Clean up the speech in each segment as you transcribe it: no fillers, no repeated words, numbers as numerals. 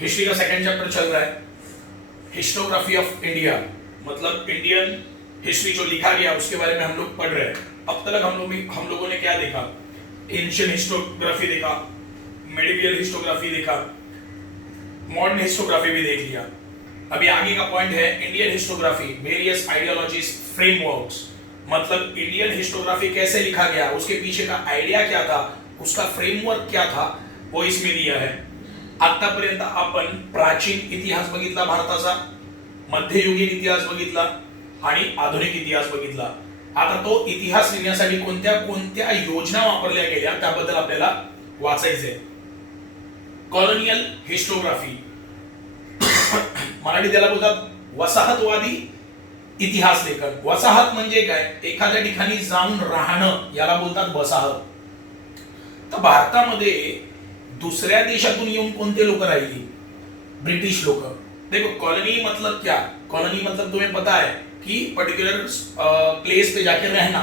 History का second chapter चल रहा है, हिस्टोग्राफी ऑफ इंडिया, मतलब इंडियन हिस्ट्री जो लिखा गया उसके बारे में हम लोग पढ़ रहे हैं। अब तक हम लोगों ने क्या देखा? एंशिएंट हिस्टोग्राफी देखा, मेडिवियल हिस्टोग्राफी देखा, मॉडर्न हिस्टोग्राफी भी देख लिया। अभी आगे का पॉइंट है Indian historiography, various ideologies, frameworks, मतलब इंडियन हिस्टोग्राफी कैसे लिखा गया, उसके पीछे का आयडिया क्या था, उसका फ्रेमवर्क क्या था, वो इसमें दिया है। आतापर्यंत आपण प्राचीन इतिहास बघितला भारताचा, मध्ययुगीन इतिहास बघितला आणि आधुनिक इतिहास बघितला। आता तो इतिहास लिहिण्यासाठी कोणत्या कोणत्या योजना वापरल्या गेल्या त्याबद्दल आपल्याला वाचायचंय। कॉलोनियल हिस्टोग्राफी, मराठी त्याला बोलतात वसाहतवादी इतिहास लेखन। वसाहत म्हणजे काय? एखाद्या ठिकाणी जाऊन राहणं, याला बोलतात वसाहत। तर भारतामध्ये दुसऱ्या देशातून येऊन कोणते लोक राहिले? ब्रिटिश लोक। देखो कॉलोनी मतलब क्या? कॉलोनी मतलब तुम्हें पता है कि पर्टिकुलर प्लेस पे जाके रहना।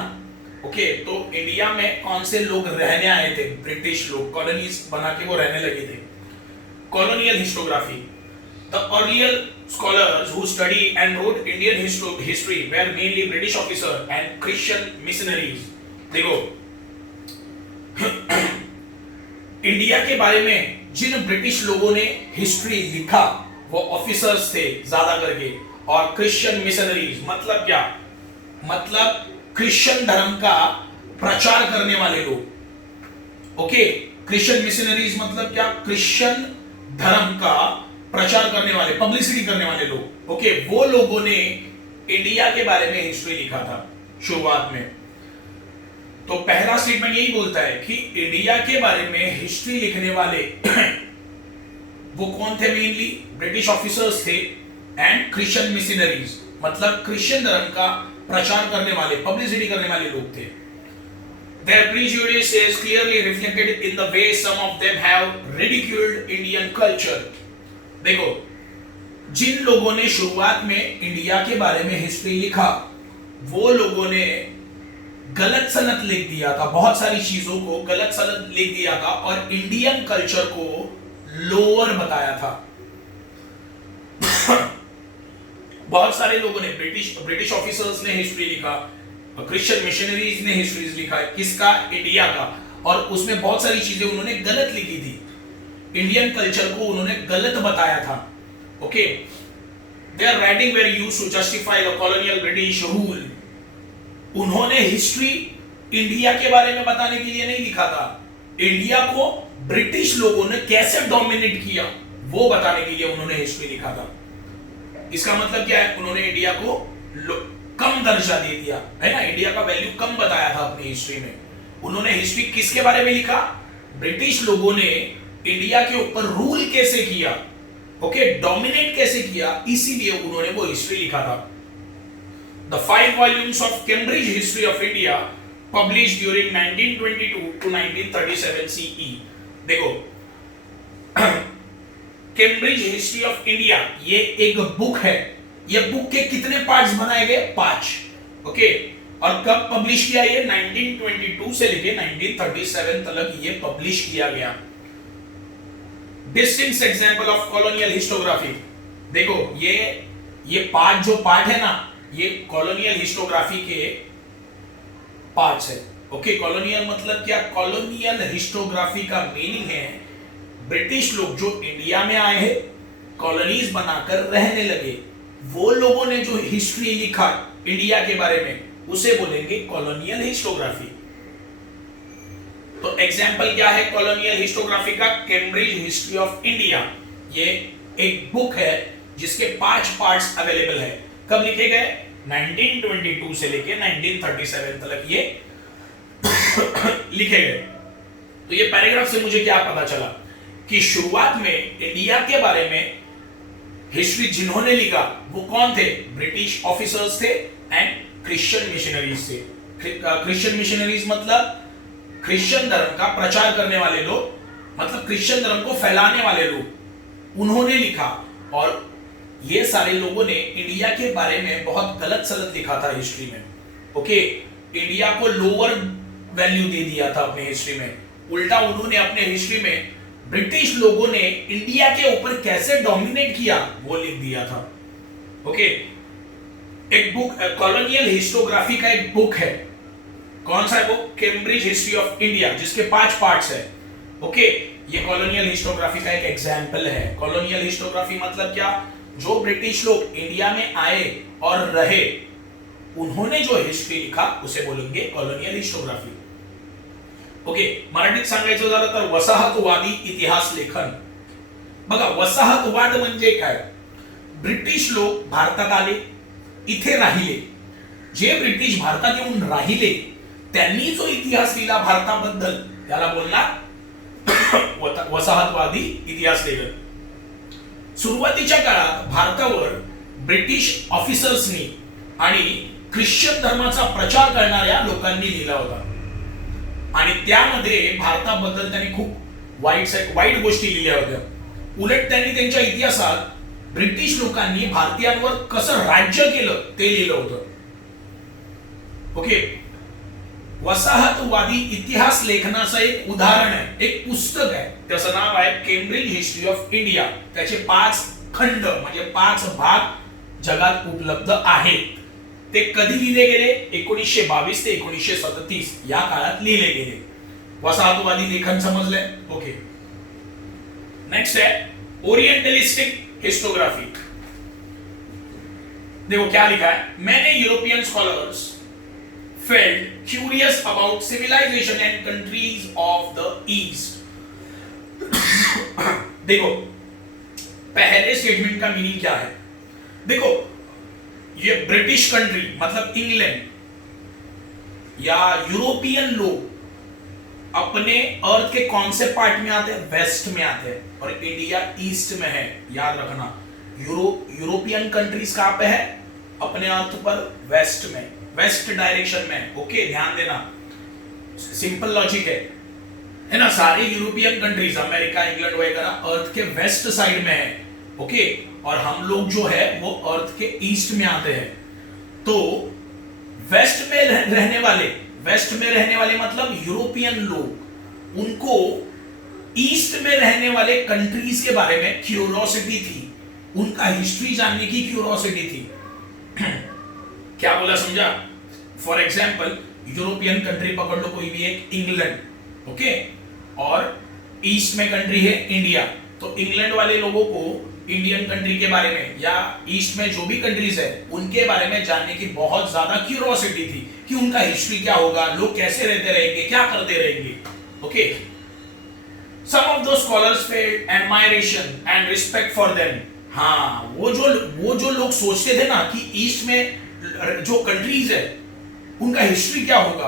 ओके, तो इंडिया में कौन से लोग रहने आए थे? ब्रिटिश लोग, कॉलोनीज बना के वो रहने लगे थे। Colonial historiography, the earlier scholars who studied and wrote Indian history were mainly British officers and Christian missionaries। देखो इंडिया के बारे में जिन ब्रिटिश लोगों ने हिस्ट्री लिखा वो ऑफिसर्स थे ज्यादा करके, और क्रिश्चियन मिशनरीज मतलब क्या? मतलब क्रिश्चियन धर्म का प्रचार करने वाले लोग। ओके, क्रिश्चियन मिशनरीज मतलब क्या? क्रिश्चियन धर्म का प्रचार करने वाले, पब्लिसिटी करने वाले लोग। ओके, वो लोगों ने इंडिया के बारे में हिस्ट्री लिखा था शुरुआत में। तो पहला स्टेटमेंट यही बोलता है कि इंडिया के बारे में हिस्ट्री लिखने वाले वो कौन थे? मेनली ब्रिटिश ऑफिसर्स थे एंड क्रिश्चियन मिशनरीज, मतलब क्रिश्चियन धर्म का प्रचार करने वाले, पब्लिसिटी करने वाले लोग थे। Their prejudice is clearly reflected in the way some of them have ridiculed Indian culture। देखो, जिन लोगों ने शुरुआत में इंडिया के बारे में हिस्ट्री लिखा वो लोगों ने गलत सनद लिख दिया था, बहुत सारी चीजों को गलत सनद लिख दिया था और इंडियन कल्चर को लोअर बताया था। बहुत सारे लोगों ने, ब्रिटिश ऑफिसर्स ने हिस्ट्री लिखा, क्रिश्चियन मिशनरीज ने हिस्ट्रीज लिखा, किसका? इंडिया का, और उसमें बहुत सारी चीजें उन्होंने गलत लिखी थी, इंडियन कल्चर को उन्होंने गलत बताया था। Okay, their writing were used to justify the colonial British rule. उन्होंने हिस्ट्री इंडिया के बारे में बताने के लिए नहीं लिखा था, इंडिया को ब्रिटिश लोगों ने कैसे डोमिनेट किया वो बताने के लिए उन्होंने हिस्ट्री लिखा था। इसका मतलब क्या है? उन्होंने इंडिया को कम दर्जा दे दिया, है ना, इंडिया का वैल्यू कम बताया था अपनी हिस्ट्री में। उन्होंने हिस्ट्री किसके बारे में लिखा? ब्रिटिश लोगों ने इंडिया के ऊपर रूल कैसे किया, ओके, डोमिनेट कैसे किया, इसीलिए उन्होंने वो हिस्ट्री लिखा था। The 5 volumes of Cambridge history of India published during 1922 to 1937 CE. देखो, कैम्ब्रिज हिस्ट्री ऑफ इंडिया ये एक बुक है। ये बुक के कितने पार्ट्स बनाए गए? 5। ओके, और कब पब्लिश किया? ये 1922 से लेके 1937 तक ये पब्लिश किया गया। Distinct example of colonial historiography. देखो, ये पार्ट जो पार्ट है ना, ये कॉलोनियल हिस्टोग्राफी के पार्ट्स है। ओके, कॉलोनियल मतलब क्या? कॉलोनियल हिस्टोग्राफी का मीनिंग है ब्रिटिश लोग जो इंडिया में आए हैं, कॉलोनीज बनाकर रहने लगे, वो लोगों ने जो हिस्ट्री लिखा इंडिया के बारे में उसे बोलेंगे कॉलोनियल हिस्टोग्राफी। तो एग्जांपल क्या है कॉलोनियल हिस्टोग्राफी का? कैम्ब्रिज हिस्ट्री ऑफ इंडिया, ये एक बुक है जिसके 5 पार्ट्स अवेलेबल है। कब लिखे गए? 1922 से लेके 1937 तक ये लिखे गए। तो ये पैराग्राफ से मुझे क्या पता चला कि शुरुआत में इंडिया के बारे में हिस्ट्री जिन्होंने लिखा वो कौन थे? ब्रिटिश ऑफिसर्स थे एंड क्रिश्चियन मिशनरीज थे। क्रिश्चियन मिशनरीज मतलब क्रिश्चियन धर्म का प्रचार करने वाले लोग, मतलब क्रिश्चियन धर्म को फैलाने वाले लोग, उन्होंने लिखा। और ये सारे लोगों ने इंडिया के बारे में बहुत गलत सलत लिखा था हिस्ट्री में। ओके, इंडिया को लोअर वैल्यू दे दिया था अपने हिस्ट्री में। उल्टा उन्होंने अपने हिस्ट्री में ब्रिटिश लोगों ने इंडिया के ऊपर कैसे डोमिनेट किया वो लिख दिया था। ओके, एक बुक कॉलोनियल हिस्टोग्राफी का एक बुक है, कौन सा है वो? कैम्ब्रिज हिस्ट्री ऑफ इंडिया, जिसके 5 पार्ट्स है। ओके, ये कॉलोनियल हिस्टोग्राफी का एक एग्जाम्पल है। कॉलोनियल हिस्टोग्राफी मतलब क्या? जो ब्रिटिश लोग इंडिया में आए और रहे, उन्होंने जो हिस्ट्री लिखा उसे बोलेंगे कॉलोनियल हिस्टोग्राफी। ओके, मराठीत सांगायचं झालं तर वसाहतवादी इतिहास लेखन। बघा, वसाहतवाद म्हणजे काय? ब्रिटिश लोक भारतात आले, इथे राहिले, जे ब्रिटिश भारतात येऊन राहिले त्यांनी जो इतिहास लिहिला भारताबद्दल त्याला बोलणार वसाहतवादी इतिहास लेखन। सुरुवातीच्या काळात भारतावर ब्रिटिश ऑफिसर्सनी आणि ख्रिश्चन धर्माचा प्रचार करणाऱ्या लोकांनी लिहिला होता आणि त्यामध्ये भारताबद्दल त्यांनी खूप वाईट गोष्टी लिहिल्या होत्या। उलट त्यांनी त्यांच्या इतिहासात ब्रिटिश लोकांनी भारतीयांवर कसं राज्य केलं ते लिहिलं होतं। ओके, वसाहतवादी इतिहास लेखनाचं एक उदाहरण आहे, एक पुस्तक आहे, त्याचं नाव आहे केम्ब्रिज हिस्ट्री ऑफ इंडिया। त्याचे 5 खंड म्हणजे 5 भाग जगात उपलब्ध आहेत। ते कधी लिहिले गेले? 1922 ते 1937 या काळात लिहिले गेले। वसाहतवादी लेखन समजलंय? ओके, नेक्स्ट है ओरिएंटलिस्टिक हिस्टोग्राफी। देखो क्या लिखा है, मैंने European scholars felt curious about civilization and countries of the east। देखो, पहले स्टेटमेंट का मीनिंग क्या है? देखो, ये ब्रिटिश कंट्री मतलब इंग्लैंड या यूरोपियन लोग अपने अर्थ के कौन से पार्ट में आते हैं? वेस्ट में आते हैं, और इंडिया ईस्ट में है। याद रखना, यूरोपियन कंट्रीज कहां पे है? अपने अर्थ पर वेस्ट में, वेस्ट डायरेक्शन में। ओके, ध्यान देना, सिंपल लॉजिक है ना। सारे यूरोपियन कंट्रीज, अमेरिका, इंग्लैंड वगैरह अर्थ के वेस्ट साइड में है। ओके, और हम लोग जो है वो अर्थ के ईस्ट में आते हैं। तो वेस्ट में रहने वाले मतलब यूरोपियन लोग, उनको ईस्ट में रहने वाले कंट्रीज के बारे में क्यूरियोसिटी थी, उनका हिस्ट्री जानने की क्यूरियोसिटी थी। क्या बोला, समझा? फॉर एग्जाम्पल, यूरोपियन कंट्री पकड़ लो कोई भी एक, इंग्लैंड, ओके, और ईस्ट में कंट्री है इंडिया। तो इंग्लैंड वाले लोगों को इंडियन कंट्री के बारे में या ईस्ट में जो भी कंट्रीज है उनके बारे में जानने की बहुत ज्यादा क्यूरियोसिटी थी कि उनका हिस्ट्री क्या होगा, लोग कैसे रहते रहेंगे, क्या करते रहेंगे। ओके, सम ऑफ दो scholars failed admiration and respect for them. हाँ, वो जो लोग सोचते थे ना कि ईस्ट में जो कंट्रीज है उनका हिस्ट्री क्या होगा,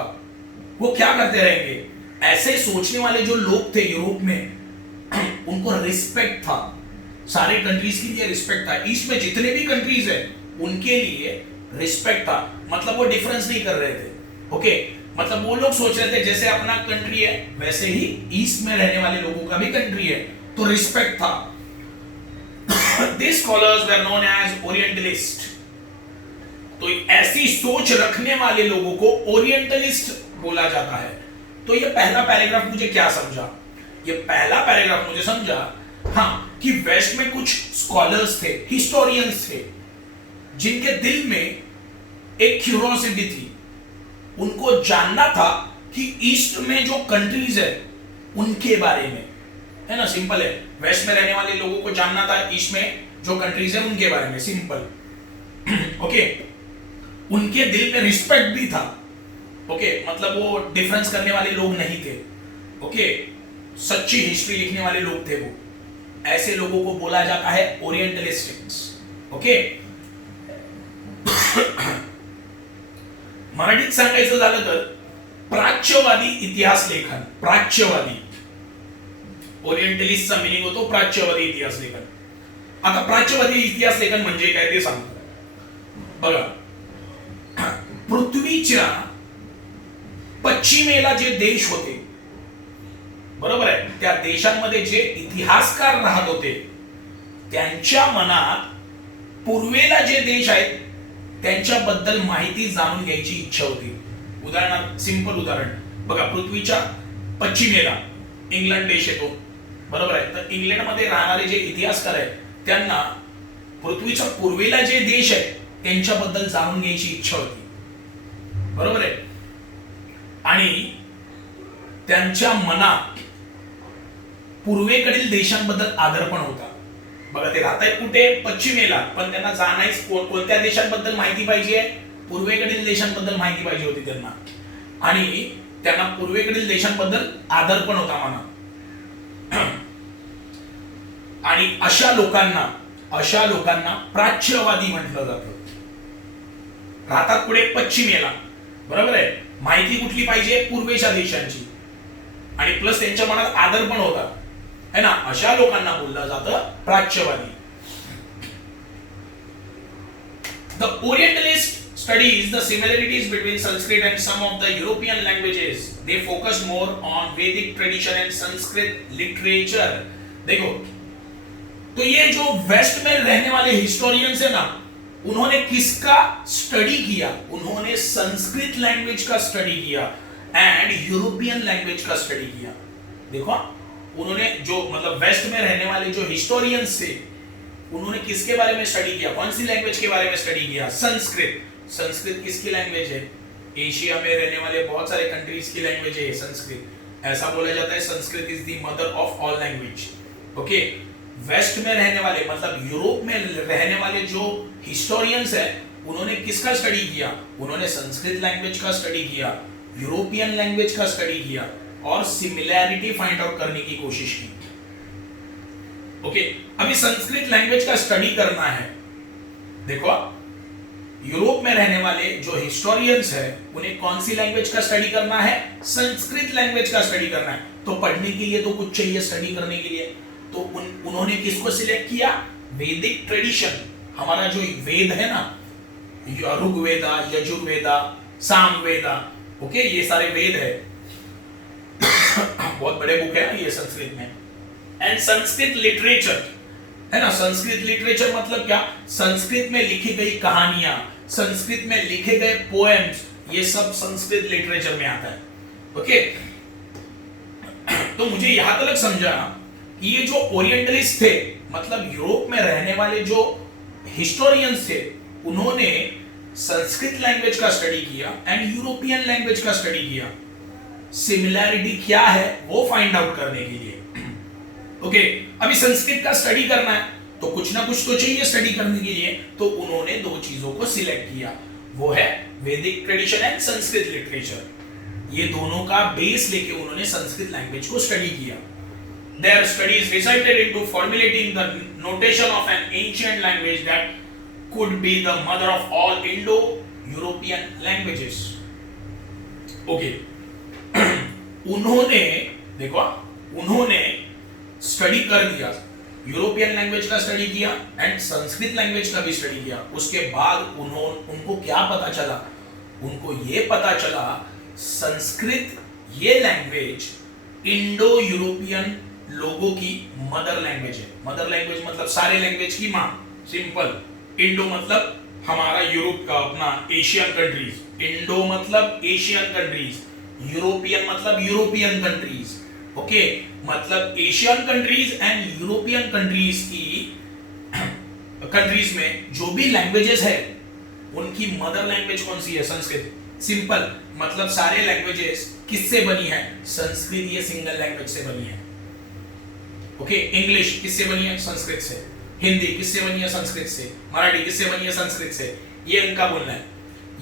वो क्या करते रहेंगे, ऐसे सोचने वाले जो लोग थे यूरोप में, उनको रिस्पेक्ट था, सारे कंट्रीज के लिए रिस्पेक्ट था। ईस्ट में जितने भी कंट्रीज है उनके लिए रिस्पेक्ट था, मतलब वो डिफरेंस नहीं कर रहे थे। ओके, मतलब वो लोग सोच रहे थे जैसे अपना कंट्री है वैसे ही ईस्ट में रहने वाले लोगों का भी कंट्री है, तो रिस्पेक्ट था। These scholars were known as orientalist. तो ऐसी सोच रखने वाले लोगों को ओरिएंटलिस्ट बोला जाता है। तो ये पहला पैराग्राफ मुझे क्या समझा? ये पहला पैराग्राफ मुझे समझा, हाँ, कि वेस्ट में कुछ स्कॉलर्स थे, हिस्टोरियंस थे, जिनके दिल में एक क्यूरियोसिटी थी, उनको जानना था कि ईस्ट में जो कंट्रीज है उनके बारे में, है ना, सिंपल है। वेस्ट में रहने वाले लोगों को जानना था ईस्ट में जो कंट्रीज है उनके बारे में, सिंपल। ओके, उनके दिल में रिस्पेक्ट भी था। ओके, मतलब वो डिफरेंस करने वाले लोग नहीं थे। ओके, सच्ची हिस्ट्री लिखने वाले लोग थे वो। ऐसे लोगों को बोला जाता है ओरिएंटलिस्ट्स। ओके, मराठीत सांगायचं झालं तर प्राच्यवादी इतिहास लेखन। प्राच्यवादी, ओरिएंटलिस्टचा मीनिंग होतो प्राच्यवादी इतिहास लेखन। आता प्राच्यवादी इतिहास लेखन म्हणजे काय ते सांगतो बघा। पृथ्वीच्या पश्चिमेला जे देश होते, बरोबर आहे, त्या देशांमध्ये जे इतिहासकार राहत होते त्यांच्या मनात पूर्वेला जे देश आहेत त्यांच्याबद्दल माहिती जाणून घ्यायची इच्छा होती। उदाहरणार्थ, सिंपल उदाहरण बघा, पृथ्वीच्या पश्चिमेला इंग्लंड देश येतो, बरोबर आहे. तर इंग्लंडमध्ये राहणारे जे इतिहासकार आहेत त्यांना पृथ्वीच्या पूर्वेला जे देश आहेत त्यांच्याबद्दल जाणून घ्यायची इच्छा होती, बरोबर आहे. आणि त्यांच्या मनात पूर्वेकडील देशांबद्दल आदर पण होता. बघा, ते राहत आहेत कुठे? पश्चिमेला, पण त्यांना जाणायच कोणत्या देशांबद्दल माहिती पाहिजे? पूर्वेकडील देशांबद्दल माहिती पाहिजे होती त्यांना. आणि त्यांना पूर्वेकडील देशांबद्दल आदर पण होता मनात. आणि अशा लोकांना प्राच्यवादी म्हटलं जातं. राहतात पुढे पश्चिमेला, बरोबर आहे. माहिती कुठली पाहिजे? पूर्वेच्या देशांची. आणि प्लस त्यांच्या मनात आदर पण होता, है ना. अशा लोकांना बोललं जातं प्राच्यवादी. The orientalist studies the similarities between Sanskrit and some of the European languages. They focus more on Vedic tradition and Sanskrit literature. देखो, तो ये जो वेस्ट में रहने वाले हिस्टोरियंस है ना, उन्होंने किसका स्टडी किया? उन्होंने संस्कृत लैंग्वेज का स्टडी किया एंड यूरोपियन लैंग्वेज का स्टडी किया. देखो, उन्होंने जो मतलब वेस्ट में रहने वाले जो हिस्टोरियंस थे उन्होंने किसके बारे में स्टडी किया? कौन सी लैंग्वेज के बारे में स्टडी किया? संस्कृत. संस्कृत किसकी लैंग्वेज है? एशिया में रहने वाले बहुत सारे कंट्रीज की लैंग्वेज है संस्कृत. ऐसा बोला जाता है Sanskrit is the mother of all language. Okay, west में रहने वाले मतलब यूरोप में रहने वाले जो हिस्टोरियंस है उन्होंने किसका स्टडी किया? उन्होंने संस्कृत लैंग्वेज का स्टडी किया, यूरोपियन लैंग्वेज का स्टडी किया और सिमिलैरिटी फाइंड आउट करने की कोशिश की. ओके, अभी संस्कृत लैंग्वेज का स्टडी करना है. देखो, यूरोप में रहने वाले जो हिस्टोरियंस है उन्हें कौन सी लैंग्वेज का स्टडी करना है? संस्कृत लैंग्वेज का स्टडी करना है. तो पढ़ने के लिए तो कुछ चाहिए स्टडी करने के लिए. तो उन्होंने किसको सिलेक्ट किया? वैदिक ट्रेडिशन. हमारा जो वेद है ना, ऋग्वेदा, यजुर्वेदा, सामवेदा, ओके, ये सारे वेद है. बहुत बड़े बुक है ये संस्कृत में. एंड संस्कृत लिटरेचर, है ना. संस्कृत लिटरेचर मतलब क्या? संस्कृत में लिखी गई कहानियां, संस्कृत में लिखे गए पोएम्स, ये सब संस्कृत लिटरेचर में आता है. ओके, तो मुझे यहां तक समझा कि ये जो ओरिएंटलिस्ट थे मतलब यूरोप में रहने वाले जो हिस्टोरियंस थे उन्होंने संस्कृत लैंग्वेज का स्टडी किया एंड यूरोपियन लैंग्वेज का स्टडी किया. सिमिलैरिटी क्या है वो फाइंड आउट करने के लिए. ओके, अभी संस्कृत का स्टडी करना है तो कुछ ना कुछ तो चाहिए स्टडी करने के लिए. तो उन्होंने दो चीजों को सिलेक्ट किया, वो है वैदिक ट्रेडिशन एंड संस्कृत लिटरेचर. ये दोनों का बेस लेके उन्होंने संस्कृत लैंग्वेज को स्टडी किया. Their studies resulted into formulating the notation of an ancient language that could be the mother of all Indo-European languages. Okay. उन्होंने स्टडी कर दिया, यूरोपियन लैंग्वेज का स्टडी किया एंड संस्कृत लैंग्वेज का भी स्टडी किया. उसके बाद उनको क्या पता चला? उनको ये पता चला संस्कृत ये लैंग्वेज इंडो यूरोपियन लोगों की मदर लैंग्वेज है. मदर लैंग्वेज मतलब सारे लैंग्वेज की माँ. सिंपल. इंडो मतलब हमारा यूरोप का अपना एशियन कंट्रीज. इंडो मतलब एशियन कंट्रीज. यूरोपियन मतलब यूरोपियन कंट्रीज. ओके, मतलब Asian countries and European countries की कंट्रीज में जो भी लैंग्वेजेस है उनकी मदर लैंग्वेज कौन सी है? संस्कृत. सिंपल. मतलब सारे लैंग्वेजेस किससे बनी है? संस्कृत ये सिंगल लैंग्वेज से बनी है. ओके, इंग्लिश किससे बनी है? संस्कृत से. हिंदी किससे बनी है? संस्कृत से. मराठी किससे बनी है? संस्कृत से. ये इनका बोलना है.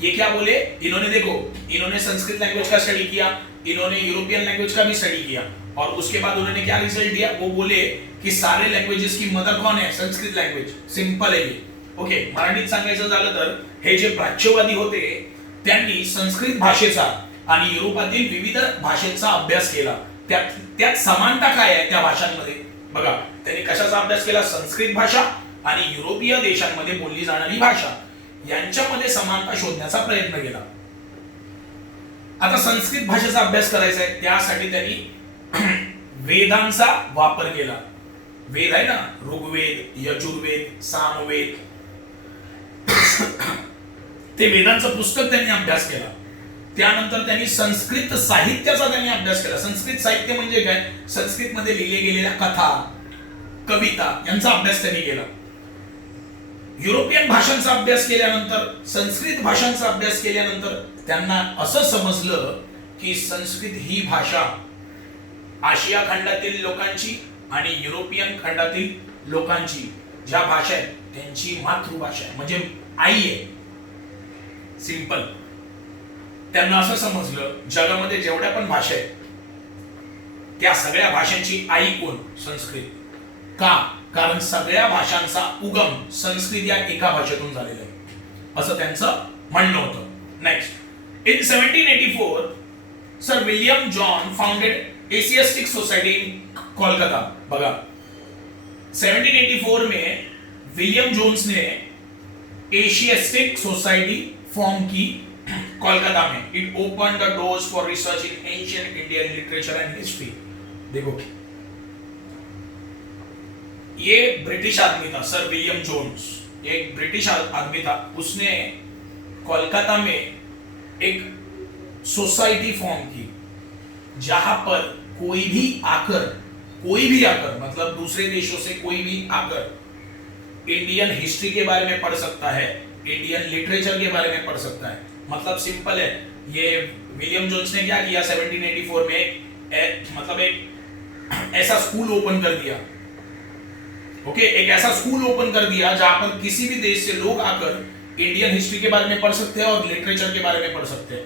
ये क्या बोले इन्होंने? देखो, इन्होंने संस्कृत लैंग्वेज का स्टडी किया, इन्होंने यूरोपियन लैंग्वेज का भी स्टडी किया और उसके बाद उन्होंने क्या रिजल्ट दिया? वो बोले कि सारे लँग्वेजेस की मदर कौन आहे? संस्कृत लँग्वेज. सिंपल आहे. ओके, मराठीत सांगायचं झालं तर हे जे प्राच्यवादी होते त्यांनी संस्कृत भाषेचा आणि युरोपातील विविध भाषांचा अभ्यास केला. त्यात समानता काय आहे त्या भाषांमध्ये? बघा, त्यांनी कशाचा अभ्यास केला? संस्कृत भाषा आणि युरोपीय देशांमध्ये बोलली जाणारी भाषा यांच्यामध्ये समानता शोधण्याचा प्रयत्न केला. आता संस्कृत भाषेचा अभ्यास करायचा आहे त्यासाठी त्यांनी वेदांचा वापर केला. वेद आहे ना, ऋग्वेद, यजुर्वेद, सामवेद, ते वेदांचं पुस्तक त्यांनी अभ्यास केला. त्यानंतर त्यांनी संस्कृत साहित्याचा त्यांनी अभ्यास केला. संस्कृत साहित्य म्हणजे काय? संस्कृत मध्ये लिहिले गेलेल्या कथा, कविता यांचा अभ्यास त्यांनी केला. युरोपियन भाषांचा अभ्यास केल्यानंतर, संस्कृत भाषांचा अभ्यास केल्यानंतर त्यांना असं समजलं की संस्कृत ही भाषा आशिया खंडातील लोकांची आणि युरोपियन खंडातील लोकांची ज्या भाषा आहे त्यांची मातृभाषा आहे, म्हणजे आई आहे. सिंपल. त्यांना असं समजलं जगामध्ये जेवढ्या पण भाषा आहेत त्या सगळ्या भाषांची आई कोण? संस्कृत. का? कारण सगळ्या भाषांचा उगम संस्कृत या एका भाषेतून झालेला आहे असं त्यांचं म्हणणं होतं. Next, in 1784 sir William John founded Asiatic society in Kolkata. बघा, 1784 में विलियम जोन्स ने एशियास्टिक सोसाइटी फॉर्म की कोलकाता में. It open the doors for research in ancient Indian literature and history. देखो, ये ब्रिटिश आदमी था, सर विलियम जोन्स, एक ब्रिटिश आदमी था. उसने कोलकाता में एक सोसाइटी फॉर्म की जहां पर कोई भी आकर मतलब दूसरे देशों से कोई भी आकर इंडियन हिस्ट्री के बारे में पढ़ सकता है, इंडियन लिटरेचर के बारे में पढ़ सकता है. मतलब सिंपल है. ये विलियम जोन्स ने क्या किया 1784 में मतलब एक ऐसा स्कूल ओपन कर दिया. ओके, एक ऐसा स्कूल ओपन कर दिया जहां पर किसी भी देश से लोग आकर इंडियन हिस्ट्री के बारे में पढ़ सकते हैं और लिटरेचर के बारे में पढ़ सकते हैं.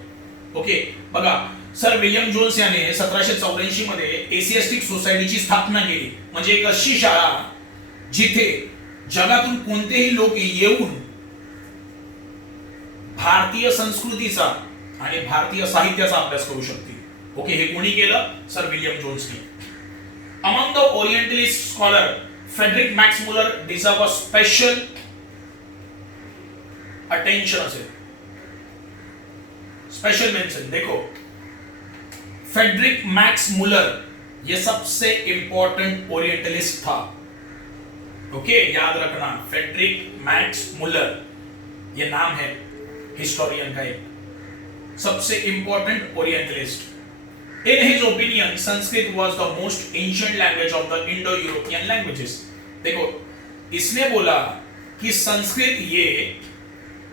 ओके, बघा, सर विलियम जोन्स याने 1784 मध्ये एशियास्टिक सोसायटीची स्थापना केली. म्हणजे एक अशी शाळा जिथे जगातून कोणतेही लोक येऊन भारतीय संस्कृतीचा आणि भारतीय साहित्याचा अभ्यास करू शकतील. ओके, हे कोणी केलं? सर विलियम जोन्सने. Among the orientalist scholar Friedrich Max Muller deserve a special attention असेल, स्पेशल मेंशन. देखो, फ्रेडरिक मैक्स मुलर ये सबसे इंपॉर्टेंट ओरिएंटलिस्ट था. ओके, याद रखना, फ्रेडरिक मैक्स मुलर ये नाम है हिस्टोरियन का एक, सबसे important orientalist. In his opinion, Sanskrit was the most ancient language of the Indo-European languages. देखो, इसने बोला कि संस्कृत ये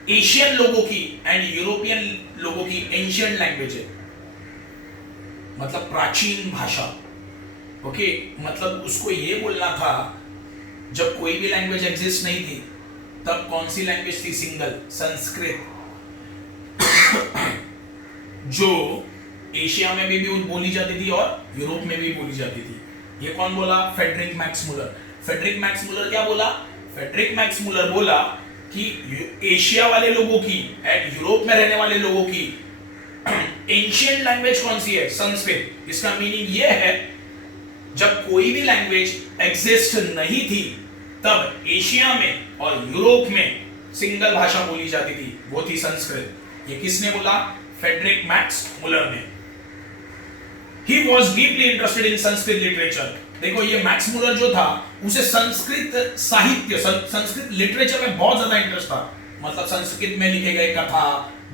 एशियन लोगों की एंड यूरोपियन लोगों की एंशियंट लैंग्वेज है, मतलब प्राचीन भाषा. ओके, मतलब उसको ये बोलना था जब कोई भी लैंग्वेज एग्जिस्ट नहीं थी तब कौन सी लैंग्वेज थी? सिंगल, संस्कृत, जो एशिया में भी बोली जाती थी और यूरोप में भी बोली जाती थी. ये कौन बोला? Friedrich Max Muller. Friedrich Max Muller क्या बोला? फ्रेडरिक मैक्स मुलर बोला कि एशिया वाले लोगों की एंड यूरोप में रहने वाले लोगों की एंशिएंट लैंग्वेज कौन सी है? संस्कृत. इसका मीनिंग ये है जब कोई भी लैंग्वेज एग्जिस्ट नहीं थी तब एशिया में और यूरोप में सिंगल भाषा बोली जाती थी, वो थी संस्कृत. ये किसने बोला? फ्रेडरिक मैक्स मुलर ने. He was deeply interested in Sanskrit literature. देखो, ये मैक्स मुलर जो था उसे संस्कृत साहित्य, संस्कृत लिटरेचर में बहुत ज्यादा इंटरेस्ट था. मतलब संस्कृत में लिखे गए कथा,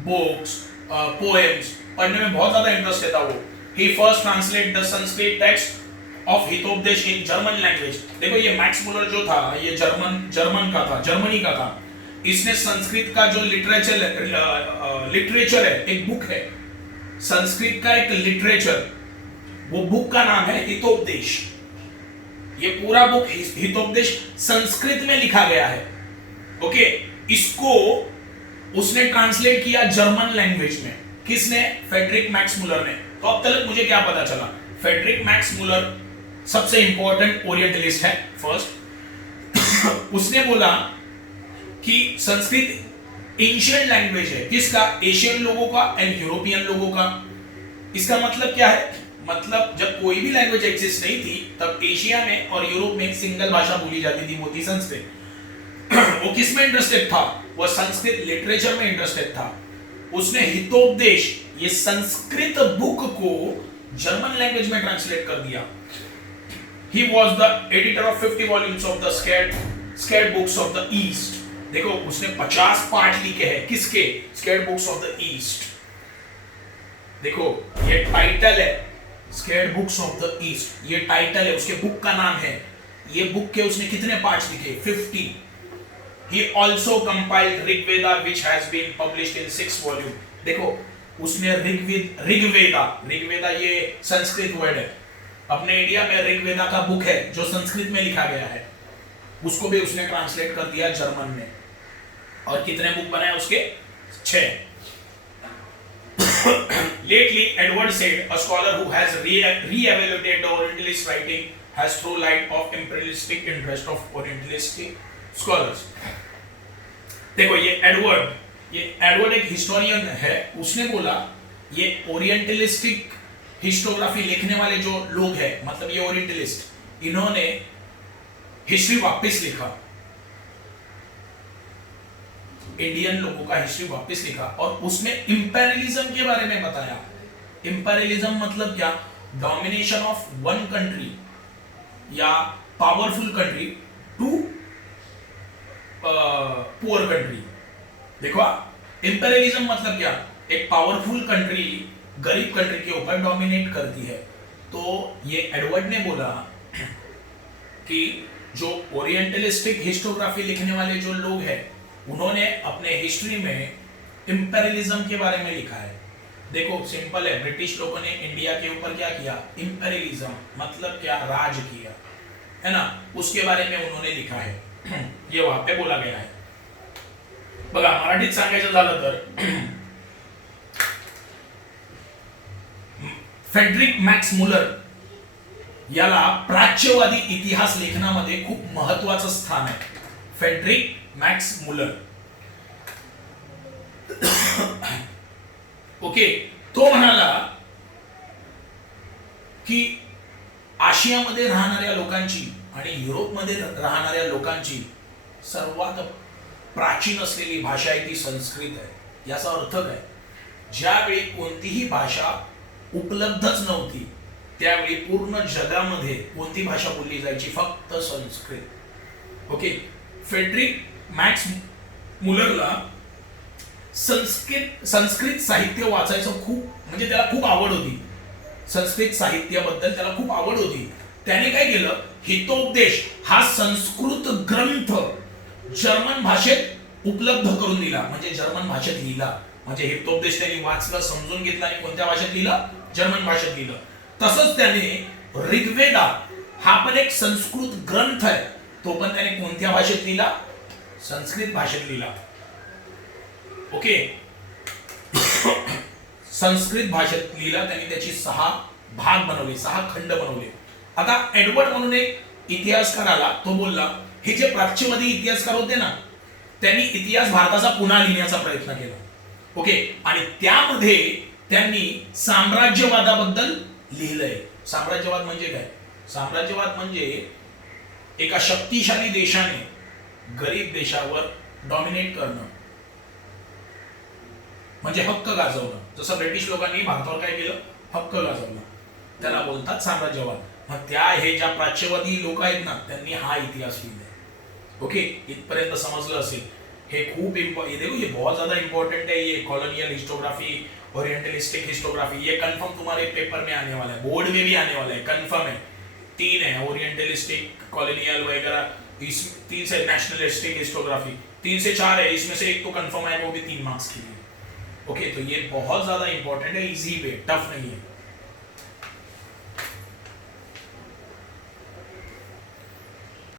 बुक्स, पोएम्स पढ़ने में बहुत ज्यादा इंटरेस्ट था वो. He first translated the Sanskrit text of Hitopadesha in German language. देखो, ये मैक्स मुलर जो था ये जर्मनी का था. इसने संस्कृत का जो लिटरेचर है, एक बुक है संस्कृत का, एक लिटरेचर, वो बुक का नाम है हितोपदेश. ये पूरा बुक हितोपदेश संस्कृत में लिखा गया है. ओके, इसको उसने ट्रांसलेट किया जर्मन लैंग्वेज में. किसने? फ्रेडरिक मैक्स मुलर ने. तो अब तक मुझे क्या पता चला? फ्रेडरिक मैक्स मुलर सबसे इंपॉर्टेंट ओरिएंटलिस्ट है. फर्स्ट, उसने बोला कि संस्कृत एंशिएंट लैंग्वेज है. किसका? एशियन लोगों का एंड यूरोपियन लोगों का. इसका मतलब क्या है? मतलब जब कोई भी लैंग्वेज एग्जिस्ट नहीं थी तब एशिया में और यूरोप में एक सिंगल भाषा बोली जाती थी, वो थी संस्कृत. वो किस में इंटरेस्टेड था? वो संस्कृत लिटरेचर में इंटरेस्टेड था. उसने हितोपदेश, ये संस्कृत बुक को जर्मन लैंग्वेज में ट्रांसलेट कर दिया. He was the editor of 50 volumes of the scared books of the East. देखो, उसने 50 पार्ट लिखे हैं. किसके? Scared books of the east. देखो ये टाइटल है, scared books of the east, ये टाइटल है, उसके बुक का नाम है। ये बुक के उसने कितने पार्ट्स लिखे? 50। He also compiled Rigveda, which has been published in 6 volume. देखो उसने ऋग्वेदा ये संस्कृत वर्ड है। अपने इंडिया में ऋग्वेदा का बुक है जो संस्कृत में लिखा गया है, उसको भी उसने ट्रांसलेट कर दिया जर्मन में। और कितने बुक बनाए उसके? 6। Lately, Edward said, a scholar who has re-evaluated the Orientalist writing has thrown light of imperialistic interest of Orientalistic scholars. देखो ये एडवर्ड एक हिस्टोरियन है, उसने बोला ये ओरिएंटलिस्टिक हिस्टोग्राफी लिखने वाले जो लोग हैं, मतलब ये ओरिएंटलिस्ट, इन्होंने हिस्ट्री वापस लिखा, इंडियन लोगों का हिस्ट्री वापस लिखा, और उसने इंपेरियलिज्म के बारे में बताया। इंपेरियलिज्म मतलब क्या? डोमिनेशन ऑफ वन कंट्री या powerful country to poor country. देखो इंपेरियलिज्म मतलब क्या? एक पावरफुल कंट्री गरीब कंट्री के ऊपर डोमिनेट करती है। तो ये एडवर्ड ने बोला कि जो ओरिएंटलिस्टिक हिस्टोग्राफी लिखने वाले जो लोग हैं, उन्होंने अपने हिस्ट्री में इंपेरियलिज्म के बारे में लिखा है। देखो सिंपल है, ब्रिटिश लोगों ने इंडिया के ऊपर क्या किया? इंपेरियलिज्म मतलब क्या? राज किया, है ना, उसके बारे में उन्होंने लिखा है। ये वहां पे बोला गया है। बघा मराठीत सांगायचं झालं तर फेडरिक मॅक्स मुलर याला प्राच्यवादी इतिहास लेखनामध्ये खूप महत्वाचं स्थान आहे। फेडरिक मॅक्स मुलर, ओके, तो म्हणाला की आशियामध्ये राहणाऱ्या लोकांची आणि युरोपमध्ये राहणाऱ्या लोकांची सर्वात प्राचीन असलेली भाषा आहे ती संस्कृत आहे। याचा अर्थ काय? ज्यावेळी कोणतीही भाषा उपलब्धच नव्हती, त्यावेळी पूर्ण जगामध्ये कोणती भाषा बोलली जायची? फक्त संस्कृत। ओके, फेडरिक मॅक्स मुलरला संस्कृत साहित्य वाचायचं खूप, म्हणजे त्याला खूप आवड होती, संस्कृत साहित्याबद्दल त्याला खूप आवड होती। त्याने काय केलं? हितोपदेश हा संस्कृत ग्रंथ जर्मन भाषेत उपलब्ध करून दिला, म्हणजे जर्मन भाषेत लिहिला। म्हणजे हितोपदेश त्यांनी वाचलं, समजून घेतला आणि कोणत्या भाषेत लिहिलं? जर्मन भाषेत लिहिलं। तसंच त्याने ऋग्वेदा हा पण एक संस्कृत ग्रंथ आहे, तो पण त्याने कोणत्या भाषेत लिहिला? संस्कृत भाषेत लिहिला। ओके, संस्कृत भाषेत लिहिला त्यांनी, त्याची 6 भाग बनवले, 6 खंड बनवले। आता एडवर्ड म्हणून एक इतिहासकार आला, तो बोलला हे जे प्राच्यवादी इतिहासकार होते ना, त्यांनी इतिहास भारताचा पुन्हा लिहिण्याचा प्रयत्न केला। ओके, आणि त्यामध्ये त्यांनी साम्राज्यवादाबद्दल लिहिलंय। साम्राज्यवाद म्हणजे काय? साम्राज्यवाद म्हणजे एका शक्तिशाली देशाने गरीब देशावर डॉमिनेट करणं, म्हणजे हक्क गाजवणं। जसं ब्रिटिश लोकांनी भारतावर काय केलं? हक्क गाजवला, त्याला बोलतात साम्राज्यवाद। मग त्या हे ज्या प्राच्यवादी लोक आहेत ना, त्यांनी हा इतिहास लिहिलाय। ओके, इथपर्यंत समजलं असेल? हे खूप देखो ये बहुत ज्यादा इंपॉर्टेंट है, ये कॉलोनियल हिस्टोग्राफी, ओरिएंटलिस्टिक हिस्टोग्राफी, ये कंफर्म तुम्हारे पेपर में आने वाला है, बोर्ड में भी आने वाला है, कंफर्म है। 3 है, ओरिएंटलिस्टिक, कॉलोनियल वगैरह, इस 3 से नेशनलिस्टिक हिस्टोग्राफी, 3 से 4 है, इसमें से एक तो कंफर्म है, वो भी 3 मार्क्स के लिए। ओके, तो ये बहुत ज्यादा इंपॉर्टेंट है, इजी वे, टफ नहीं है।